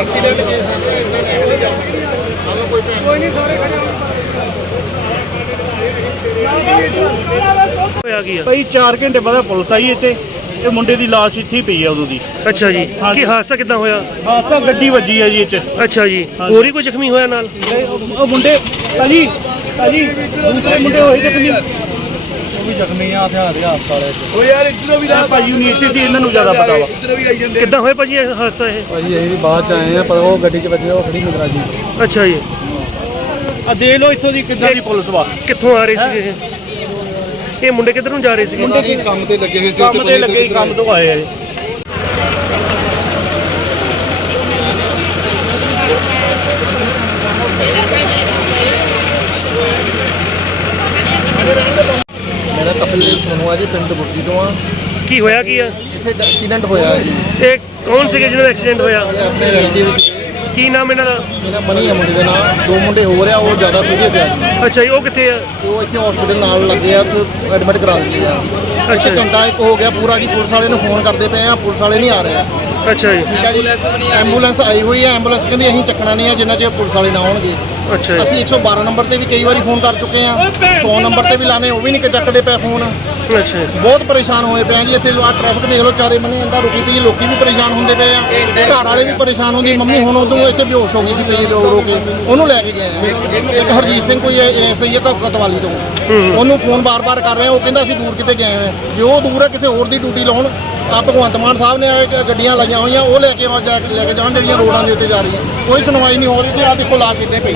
Accident case ਹੈ ਇੰਨਾ time ਨਹੀਂ ਜਾਂਦਾ ਆਲੋ ਕੋਈ ਭੈਣ ਹੋਇਆ ਕੀ ਆ? ਭਾਈ 4 ਘੰਟੇ ਬਾਅਦ ਪੁਲਿਸ ਆਈ ਇੱਥੇ ਇਹ ਮੁੰਡੇ ਦੀ ਲਾਸ਼ ਇੱਥੇ ਹੀ ਪਈ ਆ ਉਦੋਂ ਦੀ ਅੱਛਾ ਜੀ। ਕੀ ਹਾਦਸਾ ਕਿੱਦਾਂ ਹੋਇਆ? ਹਾਸਤਾ ਗੱਡੀ ਵੱਜੀ ਆ ਜੀ ਚ ਅੱਛਾ ਜੀ। ਹੋਰ ਹੀ ਕੋਈ ਜ਼ਖਮੀ ਹੋਇਆ ਨਾਲ? ਉਹ ਮੁੰਡੇ ਭਾਜੀ ਭਾਜੀ ਦੂਸਰੇ ਮੁੰਡੇ ਹੋਏ ਤੇ ਵੀ ਜ਼ਖਮੀ ਆ ਹਥਿਆਰ ਦੇ ਹਸਪਤਾਲ ਵਿੱਚ ਓ ਯਾਰ ਇੱਧਰੋਂ ਵੀ ਇਹ ਭਾਜੀ ਨੂੰ ਇੱਥੇ ਸੀ ਇਹਨਾਂ ਨੂੰ ਜ਼ਿਆਦਾ ਪਤਾ ਵਾ। ਇੱਧਰੋਂ ਵੀ ਆਈ ਜਾਂਦੇ ਕਿੱਦਾਂ ਹੋਇਆ ਭਾਜੀ ਇਹ ਹਾਦਸਾ ਇਹ? ਭਾਜੀ ਅਸੀਂ ਵੀ ਬਾਅਦ ਚ ਆਏ ਆ ਪਰ ਉਹ ਗੱਡੀ 'ਚ ਵੱਜਿਆ ਉਹ ਖੜੀ ਮਿੰਦਰਾ ਜੀ। ਅੱਛਾ ਜੀ। ਆ ਦੇਖ ਲਓ ਇੱਥੋਂ ਦੀ ਕਿੱਦਾਂ ਦੀ ਪੁਲਿਸ ਵਾ। ਕਿੱਥੋਂ ਆ ਰਹੇ ਸੀਗੇ ਇਹ? ਇਹ ਮੁੰਡੇ ਕਿੱਧਰ ਨੂੰ ਜਾ ਰਹੇ ਸੀਗੇ? ਨਹੀਂ ਕੰਮ ਤੇ ਲੱਗੇ ਹੋਏ ਸੀ ਕੰਮ ਤੇ ਲੱਗੇ ਸੀ, ਕੰਮ ਤੋਂ ਆਏ ਆ ਇਹ। ਮੇਰਾ ਸੋਨੂ ਆ ਜੀ ਪਿੰਡ ਬੁਰਜੀ ਤੋਂ ਆ। ਕੀ ਹੋਇਆ ਕੀ ਆ? ਇੱਥੇ ਐਕਸੀਡੈਂਟ ਹੋਇਆ ਹੈ ਜੀ। ਇਹ ਕੌਣ ਸੀਗੇ ਜਿਹਨਾਂ ਦਾ ਐਕਸੀਡੈਂਟ ਹੋਇਆ? ਇਹ ਆਪਣੇ ਰਿਲੇਟਿਵ ਸੀ ਕੀ ਨਾਮ ਇਹਨਾਂ ਦਾ? ਮੇਰਾ ਮਨੀ ਆ ਮੁੰਡੇ ਦੇ ਨਾਲ ਦੋ ਮੁੰਡੇ ਹੋ ਰਿਹਾ ਉਹ ਜ਼ਿਆਦਾ ਸੀਰੀਅਸ ਆ। ਜੀ ਅੱਛਾ ਜੀ ਉਹ ਕਿੱਥੇ ਆ? ਉਹ ਇੱਥੇ ਹਸਪੀਟਲ ਨਾਲ ਲੱਗੇ ਆ ਤੇ ਐਡਮਿਟ ਕਰਾ ਦਿੱਤੇ ਆ। ਅੱਛਾ ਅੱਛਾ ਜੀ। ਘੰਟਾ ਇੱਕ ਹੋ ਗਿਆ ਪੂਰਾ ਜੀ ਪੁਲਿਸ ਵਾਲੇ ਨੂੰ ਫੋਨ ਕਰਦੇ ਪਏ ਆ ਪੁਲਿਸ ਵਾਲੇ ਨਹੀਂ ਆ ਰਹੇ ਆ। ਅੱਛਾ ਜੀ। ਠੀਕ ਹੈ ਜੀ ਐਂਬੂਲੈਂਸ ਆਈ ਹੋਈ ਹੈ ਐਂਬੂਲੈਂਸ ਕਹਿੰਦੀ ਅਸੀਂ ਚੱਕਣਾ ਨਹੀਂ ਆ ਜਿੰਨਾ ਚਿਰ ਪੁਲਿਸ ਵਾਲੇ ਨਾ ਆਉਣਗੇ। ਅੱਛਾ ਜੀ। ਅਸੀਂ 112 ਨੰਬਰ ਤੇ ਵੀ ਕਈ ਵਾਰੀ ਫੋਨ ਕਰ ਚੁੱਕੇ ਆ। 100 ਨੰਬਰ ਤੇ ਵੀ ਲਾਣੇ ਉਹ ਵੀ ਨਹੀਂ ਕਿ ਚੱਕਦੇ ਪਏ ਫੋਨ ਅੱਛਾ ਬਹੁਤ ਪਰੇਸ਼ਾਨ ਹੋਏ ਪਏ ਆ ਜੀ। ਇੱਥੇ ਆ ਟ੍ਰੈਫਿਕ ਦੇਖ ਲਓ, ਚਾਰੇ ਬੰਨੇ ਅੰਦਰ ਰੁਕੀ ਪਈ ਲੋਕੀ ਵੀ ਪਰੇਸ਼ਾਨ ਹੁੰਦੇ ਪਏ ਆ। ਘਰ ਵਾਲੇ ਵੀ ਪਰੇਸ਼ਾਨ ਹੁੰਦੀ। ਮੰਮੀ ਹੁਣ ਉਦੋਂ ਇੱਥੇ ਬੇਹੋਸ਼ ਹੋ ਗਈ ਸੀ ਪਈ ਰੋ ਰੋ ਕੇ ਉਹਨੂੰ ਲੈ ਕੇ ਗਏ ਆ। ਇੱਕ ਹਰਜੀਤ ਸਿੰਘ ਕੋਈ ਐਸਆਈ ਹੈ ਕਤਵਾਲੀ ਤੋਂ। ਉਹਨੂੰ ਫੋਨ ਬਾਰ-ਬਾਰ ਕਰ ਰਹੇ। ਆ ਉਹ ਕਹਿੰਦਾ ਅਸੀਂ ਦੂਰ ਕਿਤੇ ਗਏ ਹੋਏ ਆ। ਜੇ ਉਹ ਦੂਰ ਹੈ ਕਿਸੇ ਹੋਰ ਦੀ ਡਿਊਟੀ ਲਾਉਣ ਆ ਭਗਵੰਤ ਮਾਨ ਸਾਹਿਬ ਨੇ ਗੱਡੀਆਂ ਲਾਈਆਂ ਹੋਈਆਂ, ਉਹ ਲੈ ਕੇ ਜਾ ਕੇ ਲੈ ਕੇ ਜਾਣ ਜਿਹੜੀਆਂ ਰੋਡਾਂ ਦੇ ਉੱਤੇ ਜਾ ਰਹੀਆਂ। ਕੋਈ ਸੁਣਵਾਈ ਨਹੀਂ ਹੋ ਰਹੀ ਤੇ ਆ ਦੇਖੋ ਲਾਸ਼ ਇੱਥੇ ਪਈ।